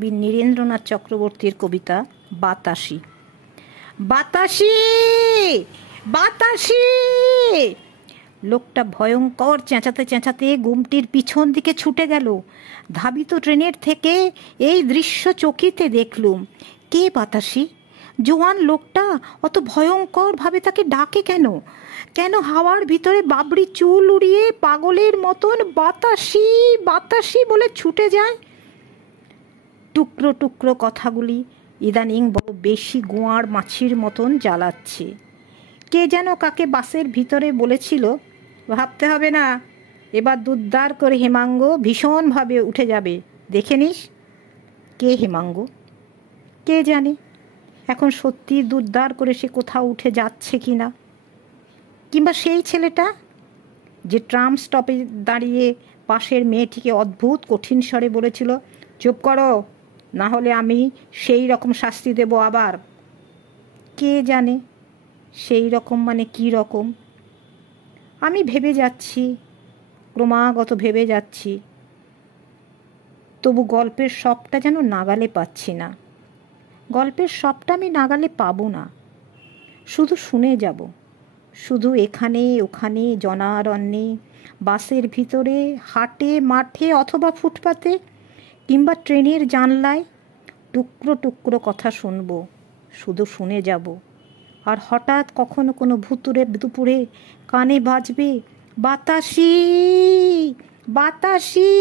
কবি নীরেন্দ্রনাথ চক্রবর্তীর কবিতা বাতাসি। বাতাসি, বাতাসি! লোকটা ভয়ঙ্কর চেঁচাতে চেঁচাতে গুমটির পিছন দিকে ছুটে গেল। ধাবিত ট্রেনের থেকে এই দৃশ্য চকিতে দেখলুম। কে বাতাসি? জোয়ান লোকটা অত ভয়ঙ্কর ভাবে তাকে ডাকে কেন? কেন হাওয়ার ভিতরে বাবরি চুল উড়িয়ে পাগলের মতন বাতাসি বাতাসি বলে ছুটে যায়? টুকরো টুকরো কথাগুলি ইদানিং বড় বেশি গোয়ার মাছির মতন জ্বালাচ্ছে। কে যেন কাকে বাসের ভিতরে বলেছিল, ভাবতে হবে না, এবার দুদ্দার করে হেমাঙ্গ ভীষণভাবে উঠে যাবে, দেখে নিস। কে হেমাঙ্গ? কে জানে এখন সত্যি দুদ্দার করে সে কোথাও উঠে যাচ্ছে কি না। কিংবা সেই ছেলেটা যে ট্রাম স্টপে দাঁড়িয়ে পাশের মেয়েটিকে অদ্ভুত কঠিন স্বরে বলেছিল, চুপ করো, না হলে আমি সেই রকম শাস্তি দেব আবার। কে জানে সেই রকম মানে কী রকম? আমি ভেবে যাচ্ছি, ক্রমাগত ভেবে যাচ্ছি, তবু গল্পের সবটা যেন নাগালে পাচ্ছি না। গল্পের সবটা আমি নাগালে পাবো না, শুধু শুনে যাব। শুধু এখানে ওখানে জনারণ্যে, বাসের ভিতরে, হাটে মাঠে অথবা ফুটপাতে কিংবা ট্রেনের জানলায় টুকরো টুকরো কথা শুনবো, শুধু শুনে যাব। আর হঠাৎ কখনো কোনো ভুতুরে দুপুরে কানে বাজবে, বাতাসি, বাতাসি।